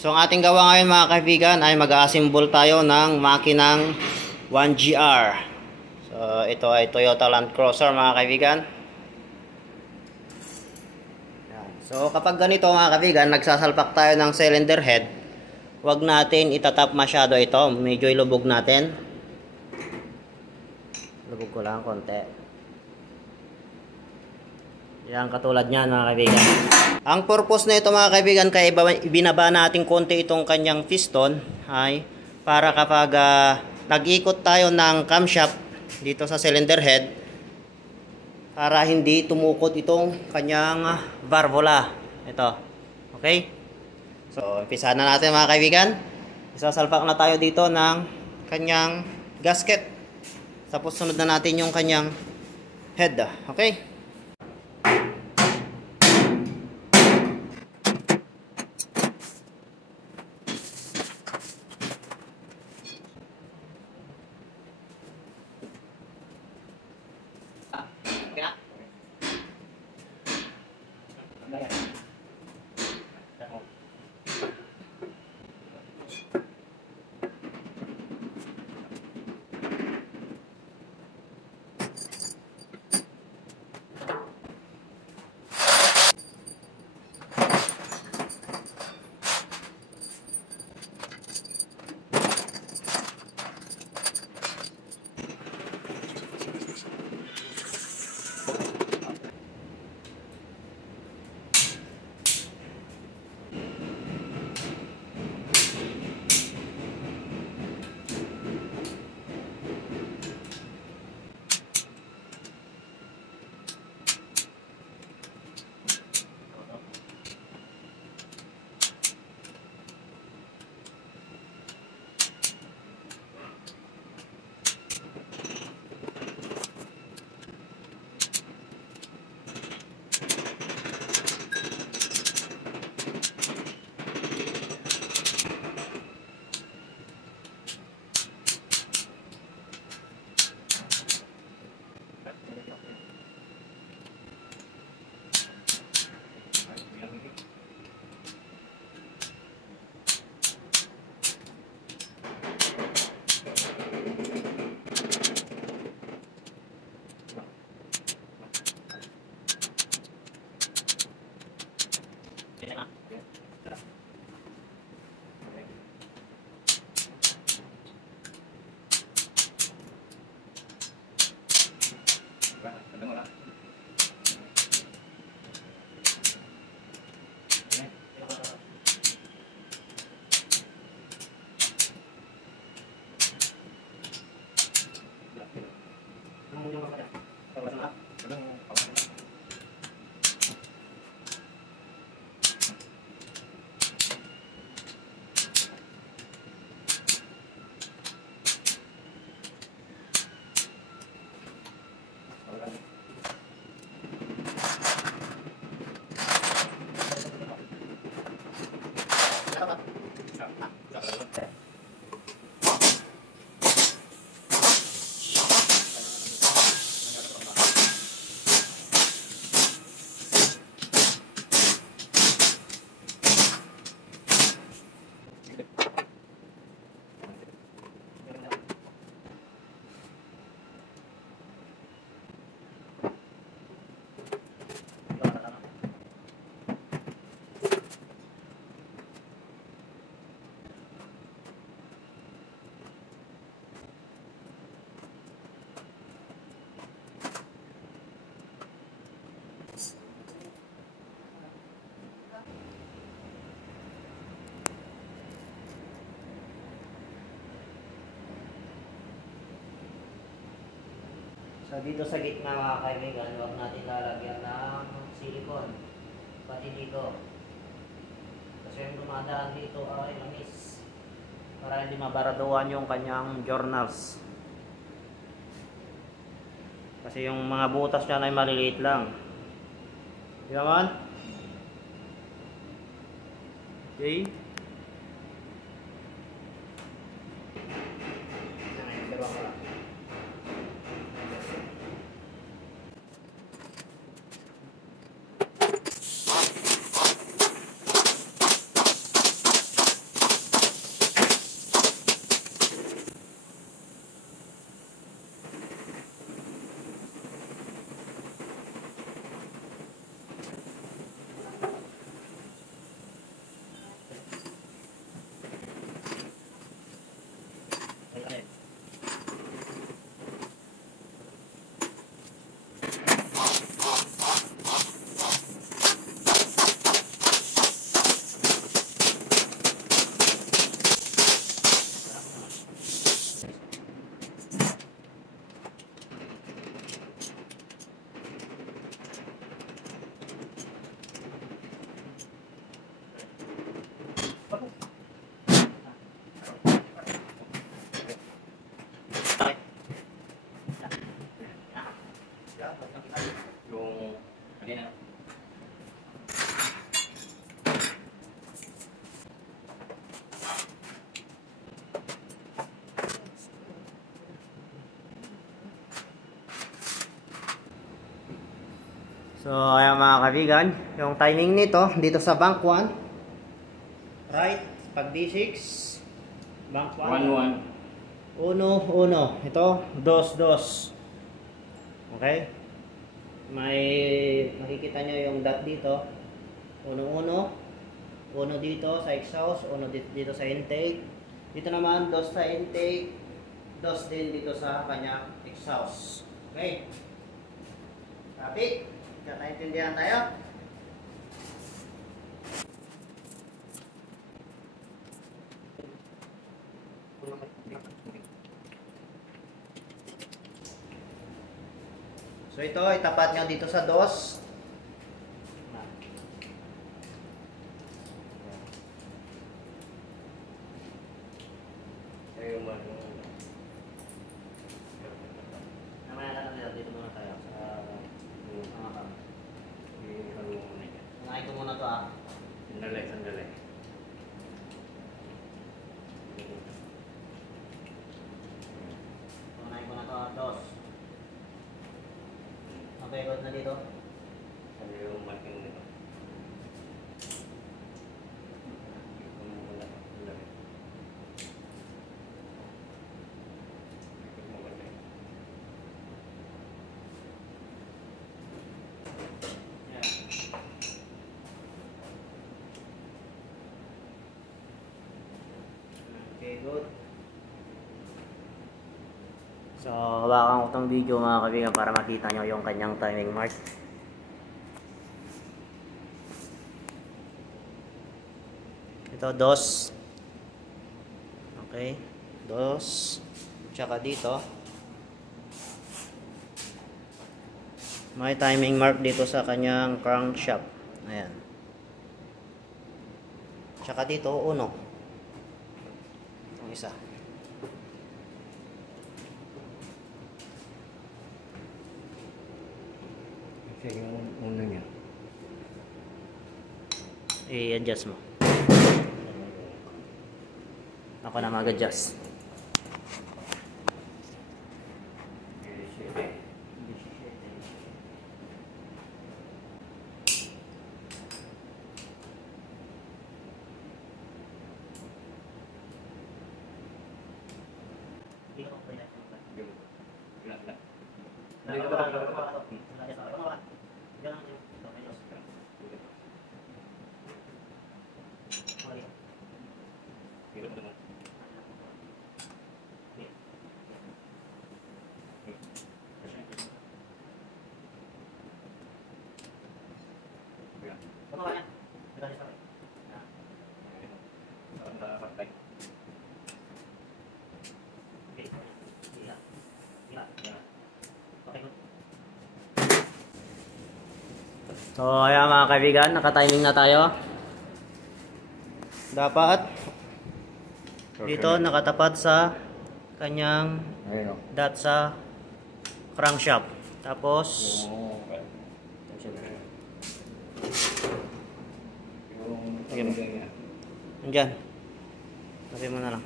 So ang ating gawa ngayon mga kaibigan ay mag-assemble tayo ng makinang 1GR. So ito ay Toyota Land Cruiser mga kaibigan. So kapag ganito mga kaibigan, nagsasalpak tayo ng cylinder head, huwag natin itatap masyado ito. Medyo ilubog natin. Lubog ko lang konti. Yan, katulad niyan mga kaibigan. Ang purpose na ito mga kaibigan, kaya ibinaba natin konti itong kanyang piston ay para kapag nag-ikot tayo ng camshaft dito sa cylinder head, para hindi tumukot itong kanyang valvula. Ito. Okay? So, umpisahan na natin mga kaibigan. Isasalpak na tayo dito ng kanyang gasket. Tapos sunod na natin yung kanyang head. Okay? So dito sa gitna mga kaibigan, huwag natin lalagyan ng silicone. Pati dito. Kasi yung dumadaan dito ay langis. Para hindi mabaraduan yung kanyang journals. Kasi yung mga butas niya ay maliliit lang. Di naman? Okay. Yung kanina. So, ayan mga kaibigan, yung timing nito, dito sa bank 1, right, pag D6, bank 1, 1, 1, ito, 2, 2. Okay? May, makikita nyo yung dot dito, 1, 1, 1 dito sa exhaust, 1 dito sa intake, dito naman, 2 sa intake, 2 din dito sa kanyang exhaust. Okay? Copy? Naintindihan tayo? So ito, itapat nyo dito sa DOS. Namaya ka na dito muna tayo sa mga kam. Ngayon ko muna to Sandali, sandali. Unahin ko na to DOS. Okay, good na dito. Sabi yung marking nito. Okay, good. So, hawakan ko tong video mga kaibigan para makita nyo yung kanyang timing mark. Ito, DOS. Okay, DOS. Tsaka dito. May timing mark dito sa kanyang crankshaft. Ayan. Tsaka dito, 1. Itong isa. Kasi yung uno niya. I-adjust mo. Ako na mag-adjust. So, ayan mga kaibigan, naka-timing na tayo. Dapat dito nakatapat sa kanyang dot sa crankshaft. Tapos andyan. Sabi mo na lang.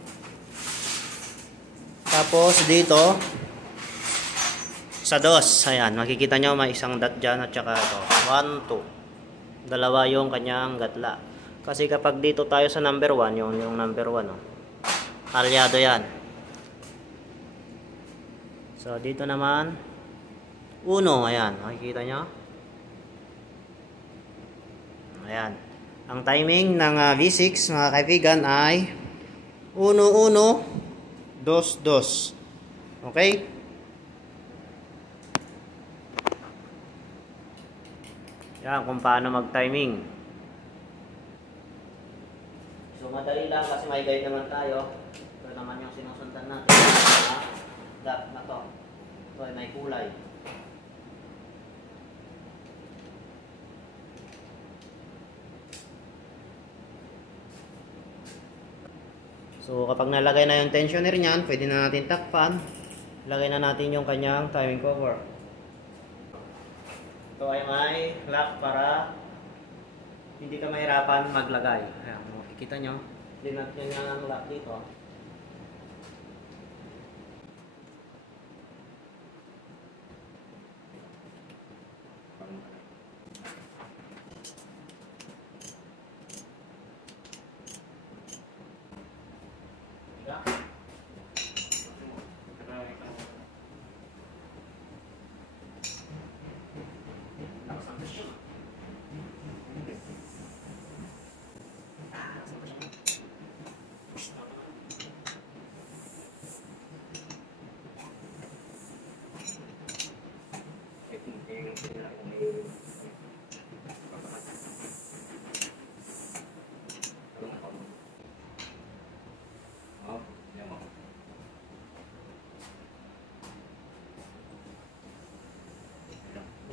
Tapos dito sa DOS, ayan, makikita nyo may isang dot dyan at saka ito, 1, 2. Dalawa yung kanyang gatla. Kasi kapag dito tayo sa number 1, yung number 1, aliado yan. So, dito naman, 1, ayan, makikita nyo. Ayan. Ang timing ng V6, mga kaibigan, ay 1, 1, 2, 2. Okay? Yan, kung paano mag-timing. So, madali lang kasi may guide naman tayo. Ito naman yung sinusundan natin. Dot na to. Ito ay may kulay. So, kapag nalagay na yung tensioner niyan, pwede na natin takpan. Lagay na natin yung kanyang timing cover. Ito ay may lock para hindi ka mahirapan maglagay. Ayan, makikita nyo. Linag nyo nga ang lock dito.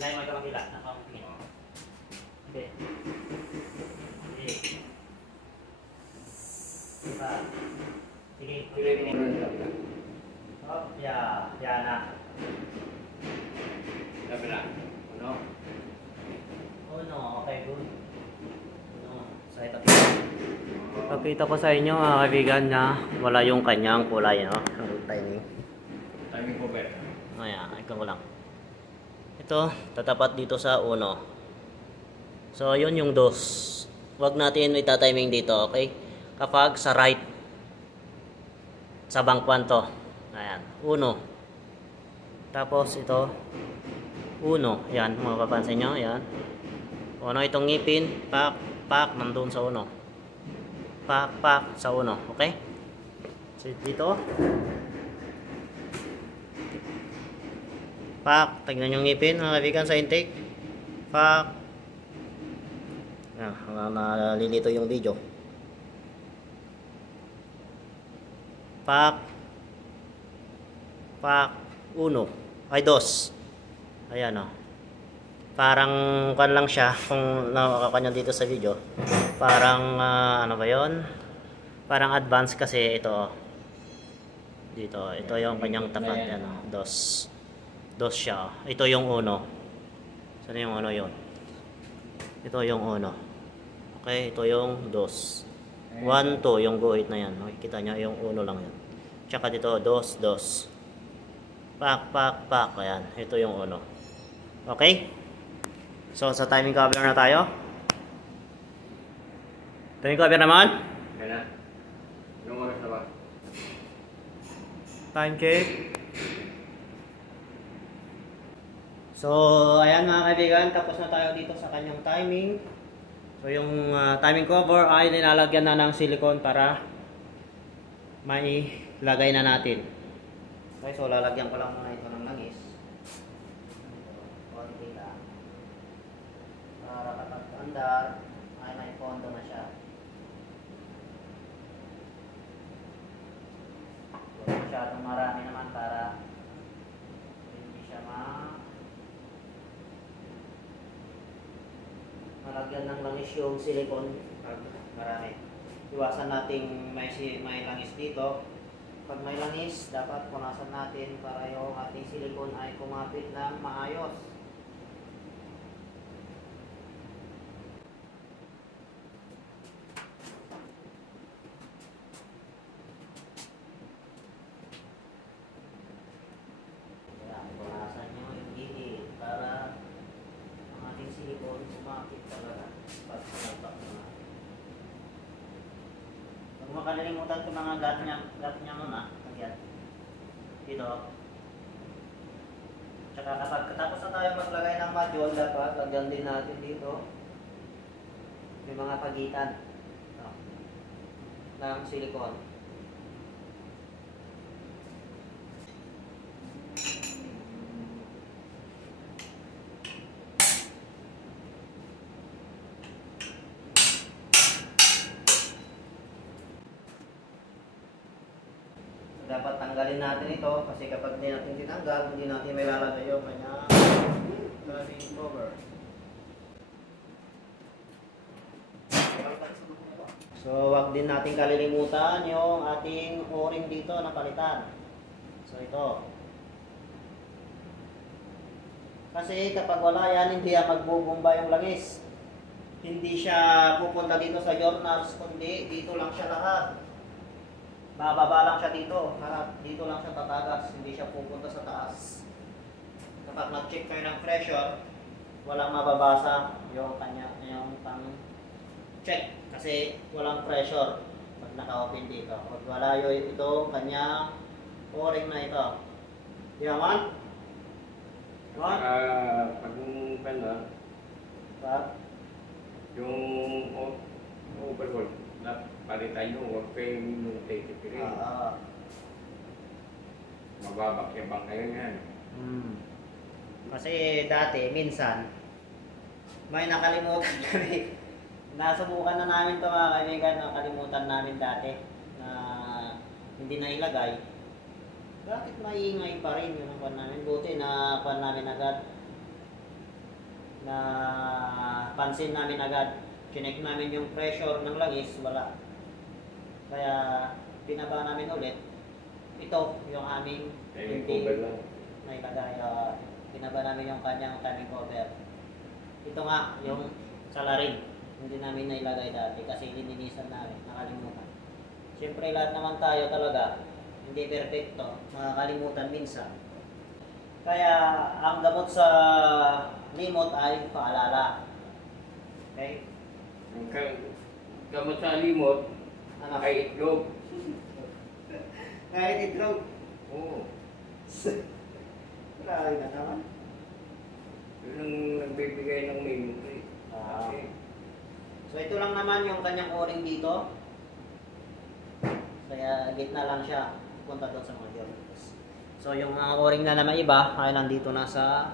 Ilay mo ito kabila. Nakamutingin. Hindi. Hindi. Sige. Sige. Oh, yeah. Yan na. Kabila. Uno. Uno. Okay, good. Uno. Sa ito. Pagkita ko sa inyo, mga kaibigan, na wala yung kanyang kulay, no? Timing. Timing cover. Ayan, ikaw ko lang. Ito, tatapat dito sa uno. So, yun yung dos. Huwag natin itatiming dito, okay? Kapag sa right, sa bangkwan to. Ayan, uno. Tapos ito, uno. Ayan, mapapansin nyo, ayan. Uno itong ngipin, pak, pak, nandun sa uno. Pak, pak, sa uno, okay? So, dito. Pak, tignan yung ngipin mga kaibigan sa intake. Pak. Nalilito yung video. Pak. Pak. Uno. Ay, dos. Ayan o. Parang kan lang siya kung nakakanya dito sa video. Parang ano ba yon? Parang advance kasi ito. Dito. Ito yung kanyang tapat. Yan o. Dos. Dos siya. Ito yung uno. Saan yung uno yun? Ito yung uno. Okay, ito yung dos. 1, 2 yung guhit na yan. Makikita nyo yung uno lang yan. Tsaka dito, dos, dos. Pak, pak, pak. Ayan, ito yung uno. Okay? So, sa timing cover na tayo. Timing cover naman. Kaya na. Yung oras na ba? Time check. So, ayan mga kaibigan, tapos na tayo dito sa kanyang timing. So, yung timing cover ay nilalagyan na ng silicone para mailagay na natin. Okay, so lalagyan ko lang muna ito ng langis. Konti lang. Para kapag andar, ay may pondo na siya. So, masyadong marami naman para hindi siya malagyan ng langis yung silicone. Marami. Iwasan nating may langis dito. Pag may langis, dapat punasan natin para yung ating silicone ay kumapit ng maayos. Kaya punasan nyo yung gilid para ang ating silicone kumapit talaga. Pag sinalpak na. Huwag mo kalilimutan yung mga gat niya muna. Ayan. Dito. Tsaka kapag katapos na tayo maglagay ng module, dapat lagyan din natin dito yung mga pagitan ng silicone. Dapat tanggalin natin ito kasi kapag hindi natin tinanggal, hindi natin may lalagay yung kanya timing cover. So, wag din natin kalilimutan yung ating o-ring dito na palitan. So, ito. Kasi kapag wala yan, hindi yan magbubumba yung langis. Hindi siya pupunta dito sa journals, kundi dito lang siya lahat. Bababa lang siya dito. Dito lang siya tatagas, hindi siya pupunta sa taas. Kapag nag-check kayo ng pressure, walang mababasa yung kanya, yung pang check kasi walang pressure pag naka-open dito. Pag wala yung ito, kanya o-ring na ito. Yaman? Yaman? Pag ano, Pag? yung overhaul, palitan nyo, huwag kayo yung titipirin. Mababakyabang kayo yan. Kasi dati, minsan, may nakalimutan kami. Nasubukan na namin ito mga kaibigan, nakalimutan namin dati na hindi na ilagay. Bakit maingay pa rin yung kuwan namin? Buti na kuwan namin agad. Na pansin namin agad. Chinek namin yung pressure ng langis, wala. Kaya pinaba namin ulit. Ito yung aming hindi nailagay. Pinaba namin yung kanyang timing cover. Ito nga yung salarin. Hindi namin nailagay dati kasi lininisan namin, nakalimutan. Siyempre lahat naman tayo talaga, hindi perfecto, makakalimutan minsan. Kaya ang gamot sa limot ay paalala. Okay? Ang gamot sa limot, Ano? ay itlog. Kahit itlog. Oo. Grabe na naman. Yun ang nagbibigay ng limot eh. So ito lang naman yung kanyang o-ring dito. Kaya gitna lang siya, punta doon sa mga journals. So yung mga o-ring na naman iba ay nandito na sa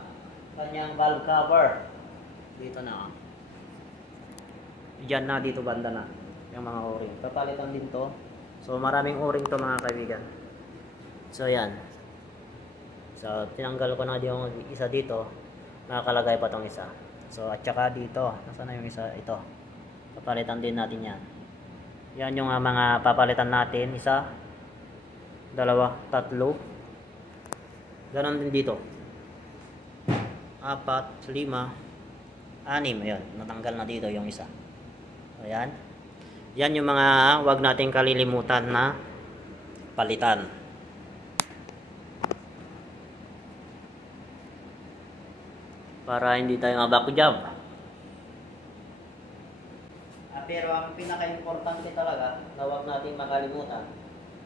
kanyang valve cover. Dito na. Diyan na, dito banda na yung mga o-ring. Papalitan din to. So maraming o-ring to mga kaibigan. So yan. So tinanggal ko na yung isa dito. Nakakalagay pa tong isa. So at saka dito, nasaan na yung isa? Ito. Papalitan din natin yan. Yan yung mga papalitan natin. Isa, dalawa, tatlo. Ganon din dito. 4, 5, 6. Ayan, natanggal na dito yung isa. Ayan. Yan yung mga wag nating kalilimutan na palitan. Para hindi tayo mabakujab. Pero ang pinaka-importante talaga na huwag natin makalimutan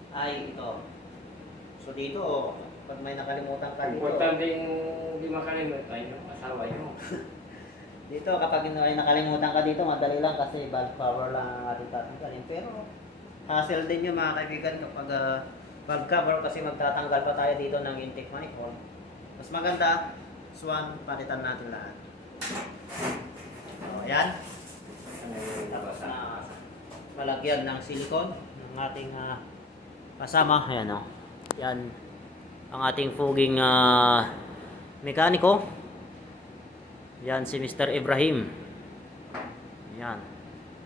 ay ito. So dito, pag may nakalimutan ka dito. Importante yung hindi makalimutan yung asawa nyo. Dito, kapag may nakalimutan ka dito, madali lang kasi valve cover lang ang ating tatanggalin. Pero hassle din yung mga kaibigan kapag valve cover kasi magtatanggal pa tayo dito ng intake manifold. Mas maganda, swan, palitan natin lahat. So, ayan. Tapos na malagyan ng silicone ng ating kasama. Ayan o. Yan ang ating foging mekaniko. Yan si Mr. Ibrahim. Yan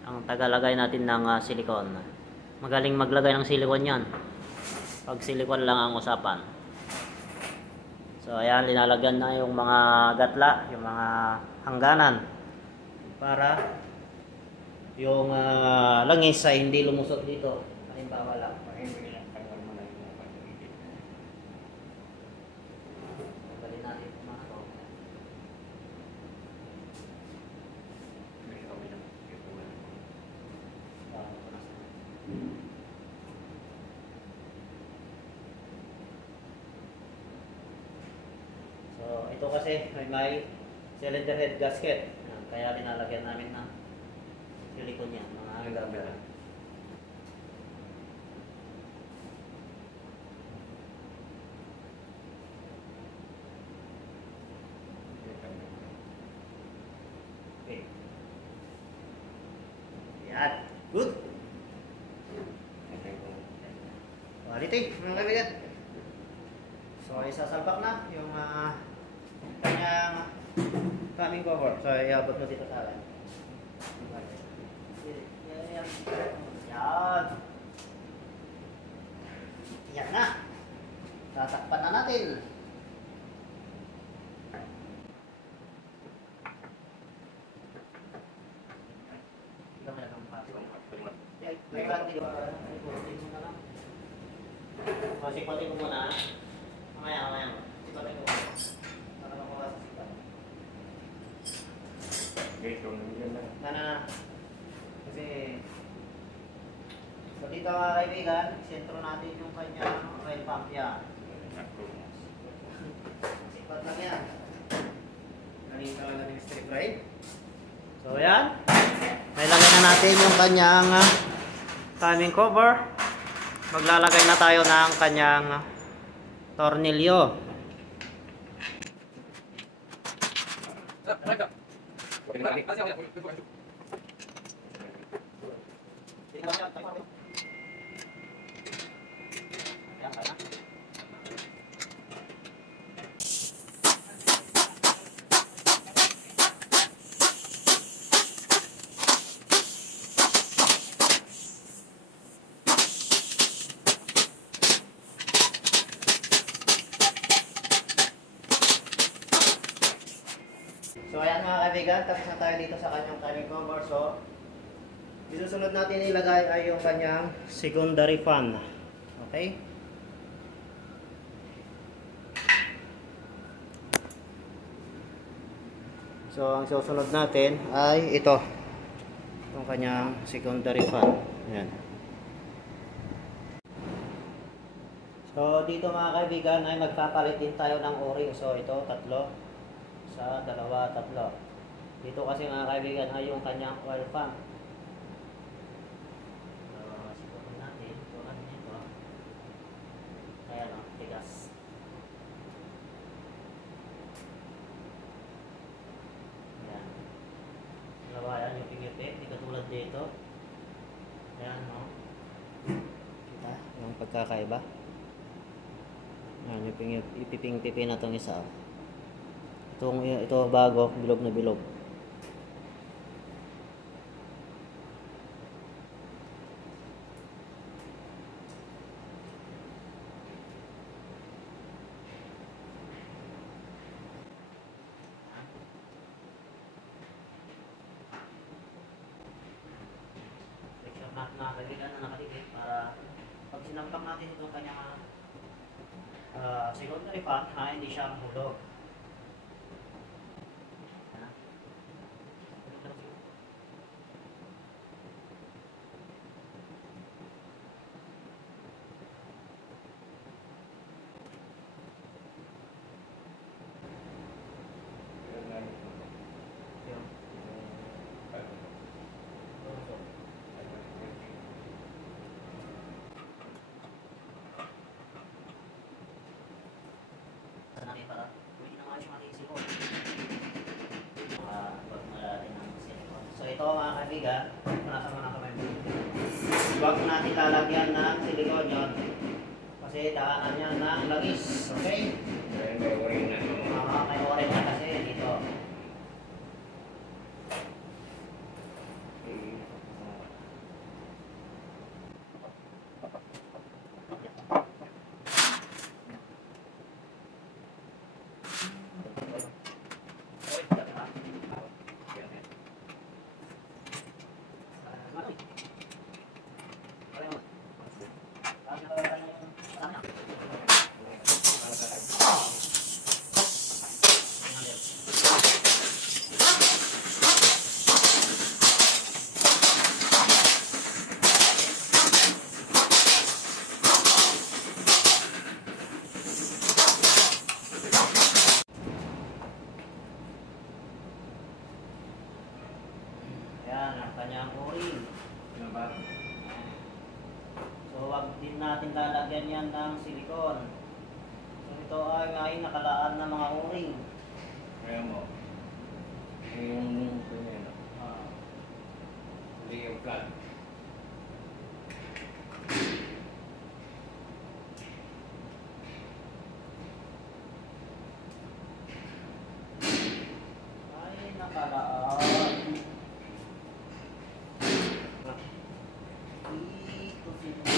ang tagalagay natin ng silicone. Magaling maglagay ng silicone yan. Pag silicone lang ang usapan. So ayan, linalagyan na yung mga gatla, yung mga hangganan para yung langis ay hindi lumusot dito. Halimbawa lang. Balik natin ito mga to. So ito kasi may cylinder head gasket. Kaya linalagyan namin na silicone yan, mga camera. Okay. Yan. Good. Quality, mga kaibigan. So, isasalpak na yung kanyang timing cover. So, iabot mo dito sa akin. Yan. Yan na. Tatakpan na natin. Sipatin ko muna. Mamaya. Sipatin ko muna. Para makuha sa sipat. Ito na. Na. Kasi so dito mga kaibigan, sentro natin yung kanyang oil pump yan. Sipat lang yan. Kanina ka lang ng strip right? So yan. May lagay na natin yung kanyang timing cover. Maglalagay na tayo ng kanyang tornilyo. So ayan mga kaibigan, tapos na tayo dito sa kanyang timing cover. So isusunod natin ilagay ay yung kanyang secondary fan. Okay? So ang susunod natin ay ito. Yung kanyang secondary fan. Ayan. So dito mga kaibigan ay magpapalit din tayo ng o-ring. So ito, tatlo. Sa dalawa, tatlo. Dito kasi mga kaibigan ay yung kanyang oil pump. Siputin natin. Tulad nito. Ayan o, tigas. Ayan. Dalawa yan yung pigipit. Di katulad dito. Ayan o. Kita yung pagkakaiba. Ayan yung ipiping-pipi na itong isa o. Ito bago, bilog na bilog. Check natin na kaibigan na nakadikit para pag sinampak natin itong kanyang secondary fan, hindi siya mahulog. Para pwede naman siya matisip ko. So ito mga kaibigan, nasa mga kamay. Huwag natin lalagyan ng silikon yun. Kasi daanan yan ng langis. Okay? May oring na. May oring na kasi dito. Yan ang kanyang o-ring. So wag din natin lalagyan yan ng silikon. So ito ay nakalaan na mga o-ring. Kaya mo. Yung pineno. Hindi yung flat. Ay nakalaan. Ito silikon.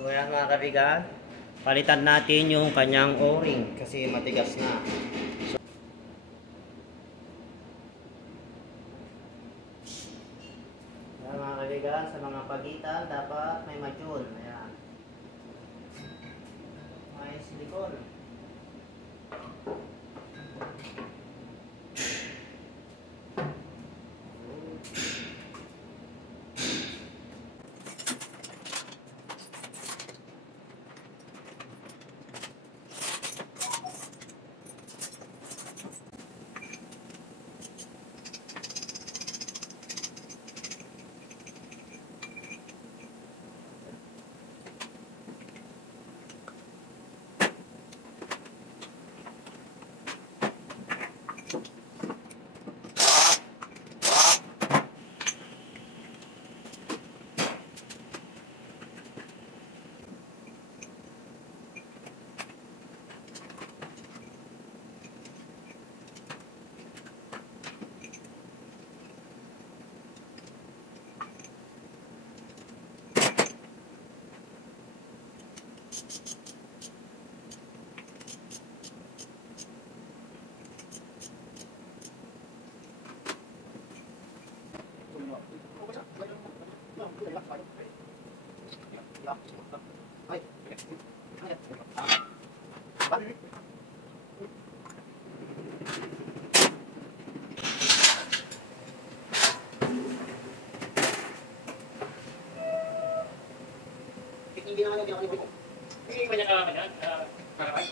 So yan mga kaibigan, palitan natin yung kanyang o-ring kasi matigas na. Yan mga kaibigan, sa mga pagitan dapat may majun. Ayan. May silikon. Hindi naman yung ginawa. Hindi ba niya karakay?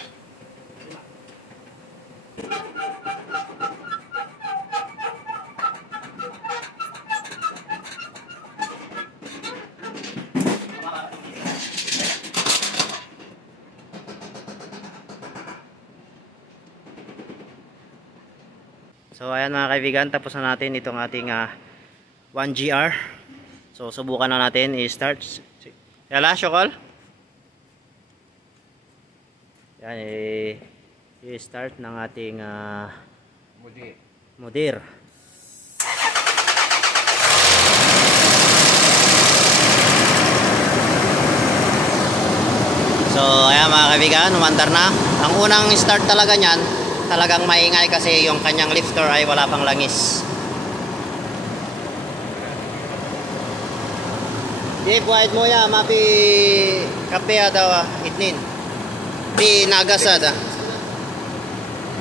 So ayan mga kaibigan, tapos na natin itong ating 1GR. So subukan na natin i-start. Yala, Shokol? Yan, i-start ng ating mudir. So ayan mga kaibigan, umandar na. Ang unang start talaga niyan, talagang maingay kasi yung kanyang lifter ay wala pang langis. Di buhaid mo ya, mapi kape daw itnin. Di nagasad.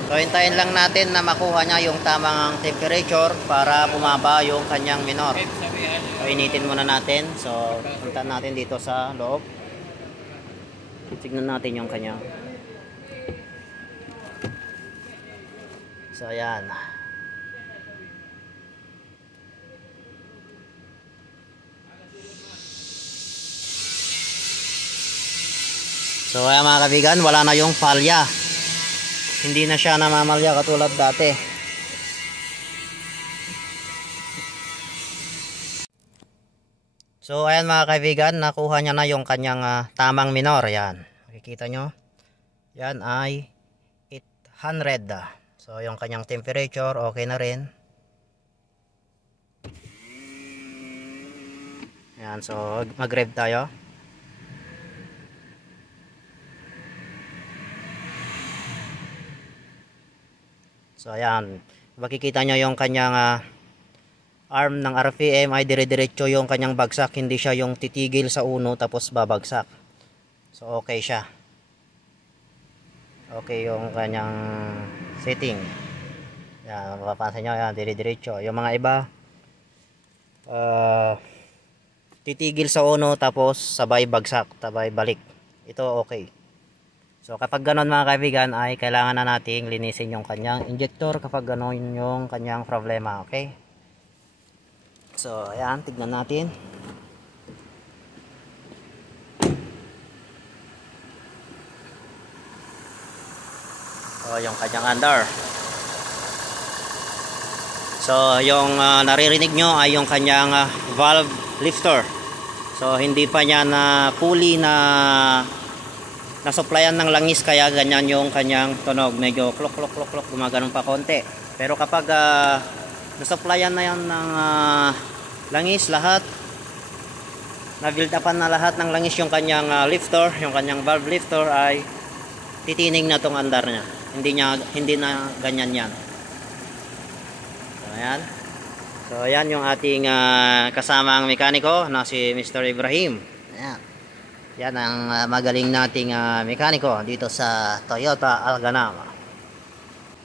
So hintayin lang natin na makuha niya yung tamang temperature para bumaba yung kanyang minor. So initin muna natin. So punta natin dito sa loob. Tignan natin yung kanyang. So ayan. So ayan mga kaibigan, wala na yung palya. Hindi na siya namamalya katulad dati. So ayan mga kaibigan, nakuha niya na yung kanyang tamang minor. Ayan, makikita nyo. Yan ay 800. So yung kanyang temperature okay na rin. Ayan, so mag-rev tayo. So ayan, makikita nyo yung kanyang arm ng RPM ay dire-diretso yung kanyang bagsak, hindi siya yung titigil sa uno tapos babagsak. So okay siya. Okay yung kanyang setting. Yan, mapapansin nyo, yan, dire-diretso. Yung mga iba, titigil sa uno tapos sabay bagsak, sabay balik. Ito okay. So kapag ganon mga kaibigan ay kailangan na nating linisin yung kanyang injector kapag ganon yung kanyang problema, okay? So, ayan, tignan natin. So, yung kanyang under. So, yung naririnig nyo ay yung kanyang valve lifter. So, hindi pa niya na fully na-supplyan ng langis, kaya ganyan yung kanyang tunog. Medyo klok klok klok klok, gumaganon pa konti. Pero kapag na-supplyan na yan ng langis, lahat, na-build upan na lahat ng langis yung kanyang lifter, yung kanyang valve lifter, ay titinig na tong andar niya. Hindi na ganyan yan. Ayan. So, ayan yung ating kasamang mekaniko na si Mr. Ibrahim. Ayan. Yan ang magaling nating mekaniko dito sa Toyota Alganam.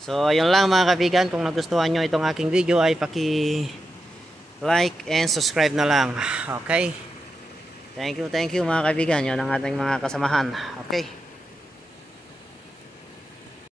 So, ayun lang mga kaibigan. Kung nagustuhan nyo itong aking video ay paki-like and subscribe na lang. Okay? Thank you mga kaibigan. Yun ang ating mga kasamahan. Okay?